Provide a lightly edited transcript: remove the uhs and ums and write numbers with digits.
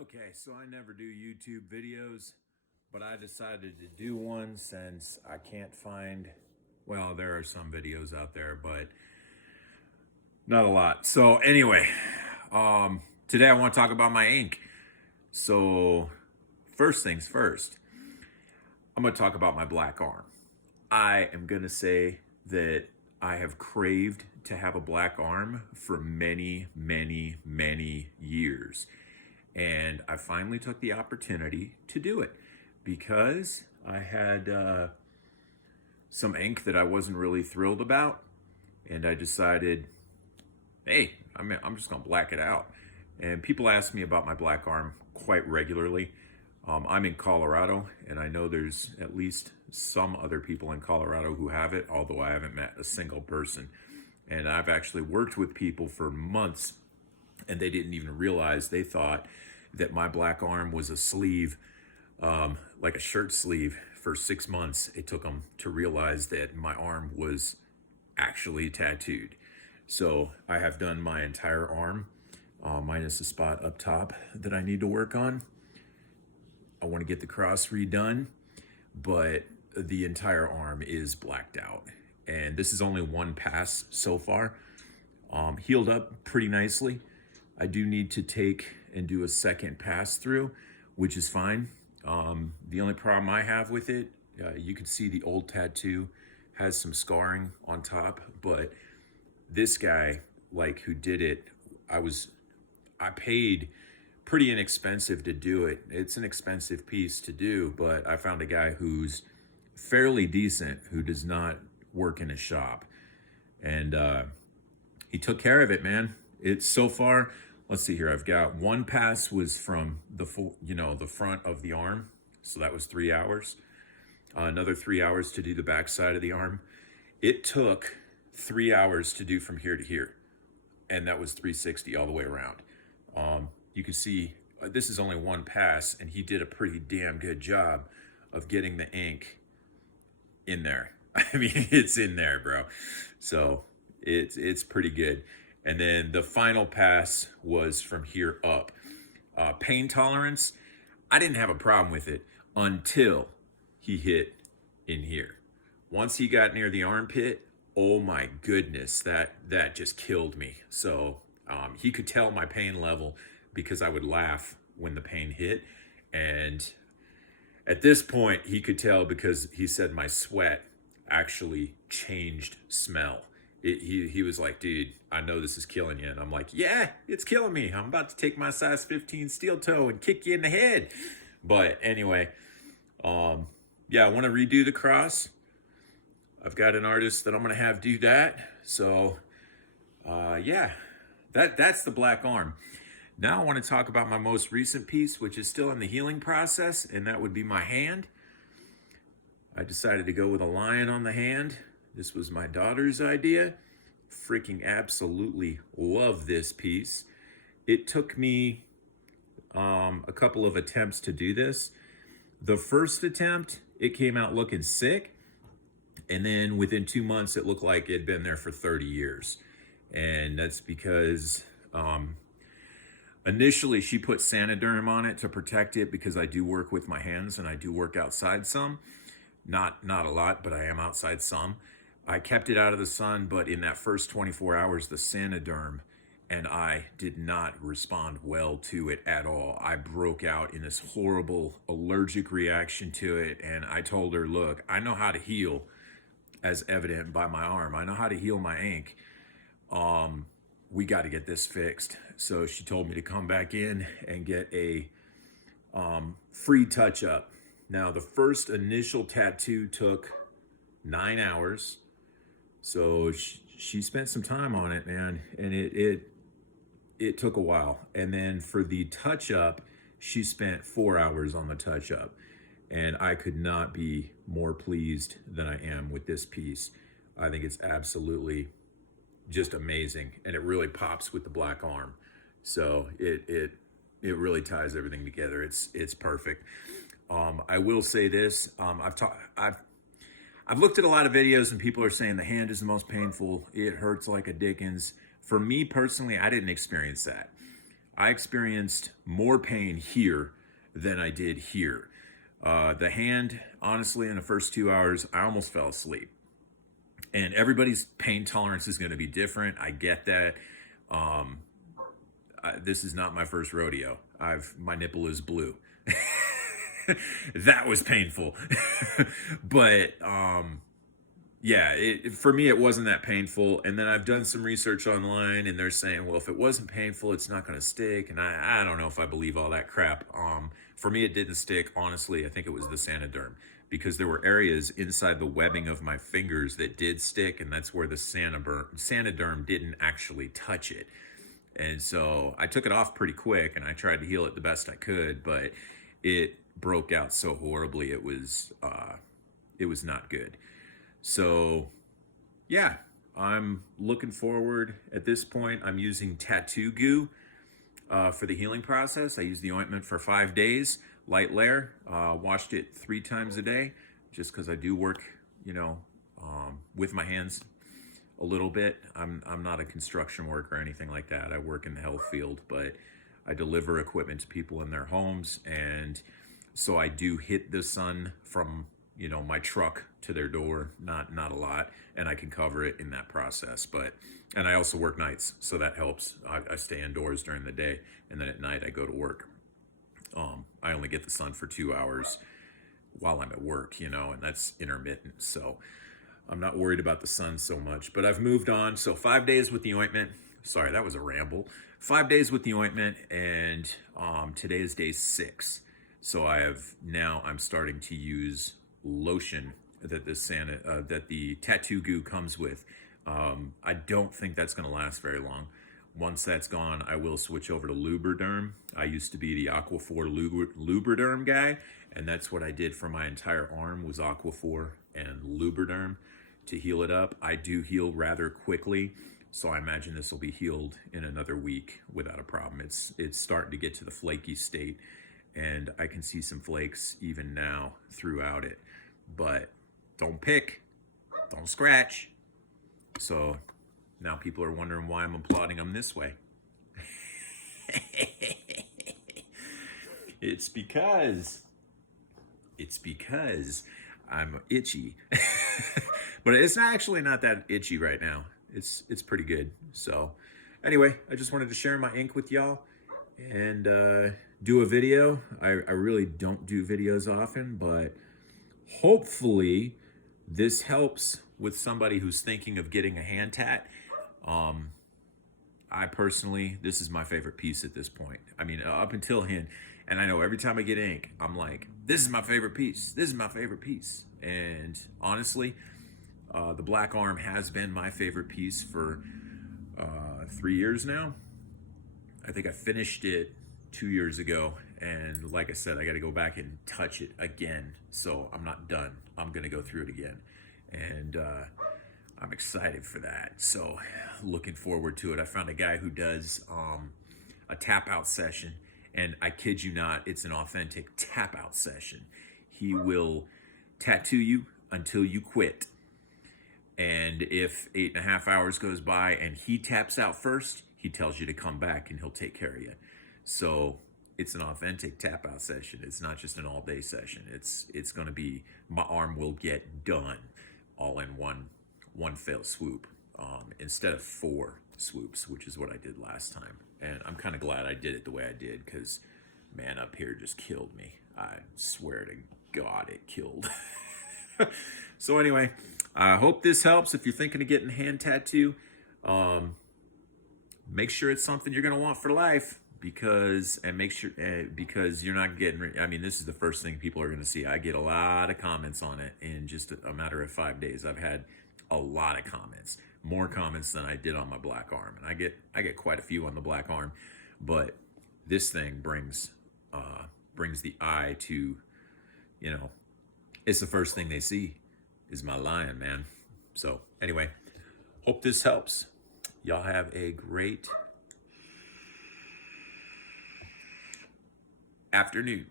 Okay, so I never do YouTube videos, but I decided to do one since I can't find, well, there are some videos out there, but not a lot. So anyway, today I want to talk about my ink. So first things first, I'm going to talk about my black arm. I am going to say that I have craved to have a black arm for many, many, many years. And I finally took the opportunity to do it because I had some ink that I wasn't really thrilled about. And I decided, hey, I'm just going to black it out. And people ask me about my black arm quite regularly. I'm in Colorado, and I know there's at least some other people in Colorado who have it, although I haven't met a single person. And I've actually worked with people for months, and they didn't even realize. They thought that my black arm was a sleeve, like a shirt sleeve. For 6 months, it took them to realize that my arm was actually tattooed. So I have done my entire arm, minus the spot up top that I need to work on. I want to get the cross redone, but the entire arm is blacked out. And this is only one pass so far. Healed up pretty nicely. I do need to take and do a second pass through, which is fine. The only problem I have with it, you can see the old tattoo has some scarring on top, but this guy, like, who did it, I paid pretty inexpensive to do it. It's an expensive piece to do, but I found a guy who's fairly decent, who does not work in a shop. And he took care of it, man. It's so far, let's see here. I've got one pass was from the full, the front of the arm. So that was 3 hours. Another 3 hours to do the back side of the arm. It took 3 hours to do from here to here. And that was 360 all the way around. You can see this is only one pass, and he did a pretty damn good job of getting the ink in there. I mean, it's in there, bro. So it's pretty good. And then the final pass was from here up. Pain tolerance, I didn't have a problem with it until he hit in here. Once he got near the armpit, oh my goodness, that just killed me. So he could tell my pain level because I would laugh when the pain hit. And at this point, he could tell because he said my sweat actually changed smell. He was like, dude, I know this is killing you. And I'm like, yeah, it's killing me. I'm about to take my size 15 steel toe and kick you in the head. But anyway, yeah, I want to redo the cross. I've got an artist that I'm going to have do that. So, yeah, that's the black arm. Now I want to talk about my most recent piece, which is still in the healing process, and that would be my hand. I decided to go with a lion on the hand. This was my daughter's idea. Freaking absolutely love this piece. It took me a couple of attempts to do this. The first attempt, it came out looking sick. And then within 2 months, it looked like it had been there for 30 years. And that's because initially she put Sanoderm on it to protect it because I do work with my hands and I do work outside some. Not a lot, but I am outside some. I kept it out of the sun, but in that first 24 hours, the Sanoderm, and I did not respond well to it at all. I broke out in this horrible allergic reaction to it, and I told her, look, I know how to heal, as evident by my arm. I know how to heal my ink. We got to get this fixed. So she told me to come back in and get a free touch-up. Now, the first initial tattoo took 9 hours. So she spent some time on it, man, and it took a while. And then for the touch-up, she spent 4 hours on the touch-up. And I could not be more pleased than I am with this piece. I think it's absolutely just amazing, and it really pops with the black arm. So it really ties everything together. It's perfect. I will say this: I've looked at a lot of videos, and people are saying the hand is the most painful. It hurts like a dickens. For me personally, I didn't experience that. I experienced more pain here than I did here. The hand, honestly, in the first 2 hours, I almost fell asleep. And everybody's pain tolerance is going to be different. I get that. This is not my first rodeo. My nipple is blue. That was painful. But yeah, for me, it wasn't that painful. And then I've done some research online, and they're saying, well, if it wasn't painful, it's not going to stick. And I don't know if I believe all that crap. For me, it didn't stick. Honestly, I think it was the Sanoderm, because there were areas inside the webbing of my fingers that did stick, and that's where the Sanoderm didn't actually touch it. And so I took it off pretty quick, and I tried to heal it the best I could, but it broke out so horribly. It was not good. So yeah, I'm looking forward. At this point, I'm using tattoo goo for the healing process. I used the ointment for 5 days, light layer, washed it 3 times a day, just because I do work, with my hands a little bit. I'm not a construction worker or anything like that. I work in the health field, but I deliver equipment to people in their homes, and so I do hit the sun from my truck to their door, not a lot, and I can cover it in that process. And I also work nights, so that helps. I stay indoors during the day, and then at night I go to work. I only get the sun for 2 hours while I'm at work, and that's intermittent, so I'm not worried about the sun so much. But I've moved on. So 5 days with the ointment. Sorry, that was a ramble. 5 days with the ointment, and today is day 6. So I'm starting to use lotion that the tattoo goo comes with. I don't think that's going to last very long. Once that's gone, I will switch over to Lubriderm. I used to be the Aquaphor Lubriderm guy, and that's what I did for my entire arm, was Aquaphor and Lubriderm to heal it up. I do heal rather quickly, so I imagine this will be healed in another week without a problem. It's starting to get to the flaky state, and I can see some flakes even now throughout it. But don't pick, don't scratch. So now people are wondering why I'm applauding them this way. It's because I'm itchy. But it's actually not that itchy right now. It's pretty good. So anyway, I just wanted to share my ink with y'all and do a video. I really don't do videos often, but hopefully this helps with somebody who's thinking of getting a hand tat. I personally, this is my favorite piece at this point. I mean, up until hand, and I know every time I get ink, I'm like, this is my favorite piece. This is my favorite piece. And honestly, the black arm has been my favorite piece for 3 years now. I think I finished it 2 years ago. And like I said, I got to go back and touch it again. So I'm not done. I'm going to go through it again. And I'm excited for that. So looking forward to it. I found a guy who does a tap out session. And I kid you not, it's an authentic tap out session. He will tattoo you until you quit. And if 8.5 hours goes by and he taps out first, he tells you to come back and he'll take care of you. So it's an authentic tap out session. It's not just an all day session. It's going to be, my arm will get done all in one fell swoop, instead of 4 swoops, which is what I did last time. And I'm kind of glad I did it the way I did, because man, up here just killed me. I swear to God, it killed. So anyway, I hope this helps. If you're thinking of getting a hand tattoo, make sure it's something you're going to want for life, because you're not getting, I mean, this is the first thing people are going to see. I get a lot of comments on it in just a matter of 5 days. I've had a lot of comments, more comments than I did on my black arm. And I get quite a few on the black arm, but this thing brings the eye to, it's the first thing they see is my lion, man. So anyway, hope this helps. Y'all have a great afternoon.